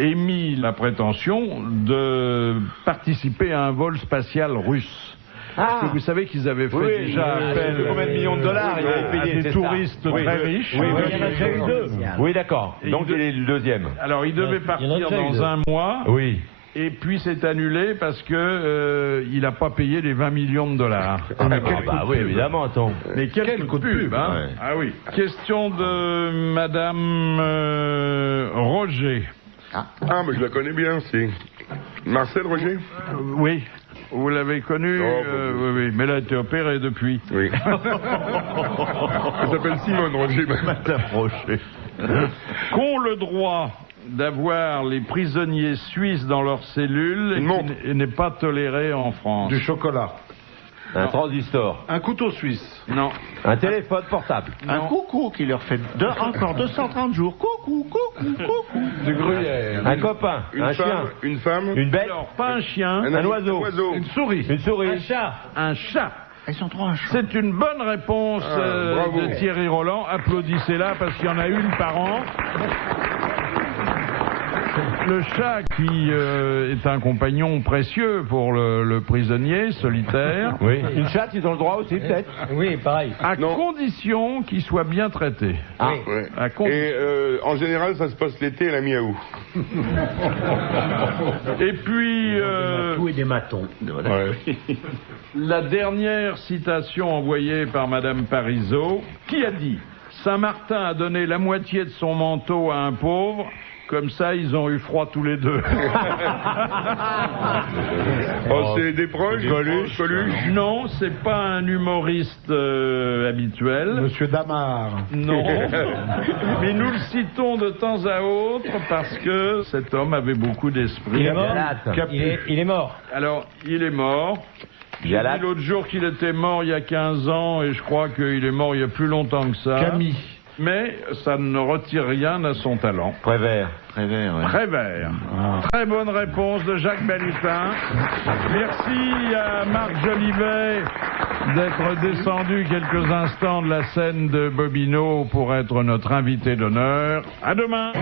émis la prétention de participer à un vol spatial russe. Parce que vous savez qu'ils avaient fait déjà appel combien de millions de dollars il avait à payé, des c'est touristes ça. très riches. Oui, il y en a déjà eu deux. Oui, d'accord. Donc il est le deuxième. Alors il devait partir dans un mois. Oui. Et puis c'est annulé parce que il n'a pas payé les 20 millions de dollars. Bah oui, évidemment, attends. Mais quel coup de pub, hein. Ouais. Ah oui. Question de Madame Roger. Ah, mais je la connais bien, c'est Marcel Roger. Oui. Vous l'avez connue, oui, mais elle a été opérée depuis. Oui. Elle s'appelle Simone Roger. Madame Rocher. Qu'ont le droit d'avoir les prisonniers suisses dans leurs cellules et n'est pas toléré en France? Du chocolat. Un transistor. Un couteau suisse. Non. Un téléphone portable. Un coucou qui leur fait encore 230 jours. Coucou, coucou, coucou. Du gruyère. Un copain. Un chien. Une femme. Une bête. Alors, pas un chien. Un oiseau. Une souris. Une souris. Un chat. Un chat. Ils sont trop un chat. C'est une bonne réponse bravo. de Thierry Roland. Applaudissez-la parce qu'il y en a une par an. Le chat qui est un compagnon précieux pour le prisonnier solitaire. Oui. Une chatte, ils ont le droit aussi, peut-être. Oui, pareil. À condition qu'il soit bien traité. Ah. Ouais. À Et en général, ça se passe l'été à la mi-août. Et puis, Tout et des matons. Ouais. la dernière citation envoyée par Madame Parisot, qui a dit « Saint-Martin a donné la moitié de son manteau à un pauvre, Comme ça, ils ont eu froid tous les deux. Oh, c'est des proches, Coluche. Non, c'est pas un humoriste habituel. Monsieur Damar. Non. Mais nous le citons de temps à autre parce que cet homme avait beaucoup d'esprit. Il est mort. Il est mort. Alors, il est mort. J'ai dit l'autre jour qu'il était mort il y a 15 ans et je crois qu'il est mort il y a plus longtemps que ça. Camille. Mais ça ne retire rien à son talent. Prévert. Prévert. Très bonne réponse de Jacques Balutin. Merci à Marc Jolivet d'être descendu quelques instants de la scène de Bobino pour être notre invité d'honneur. À demain.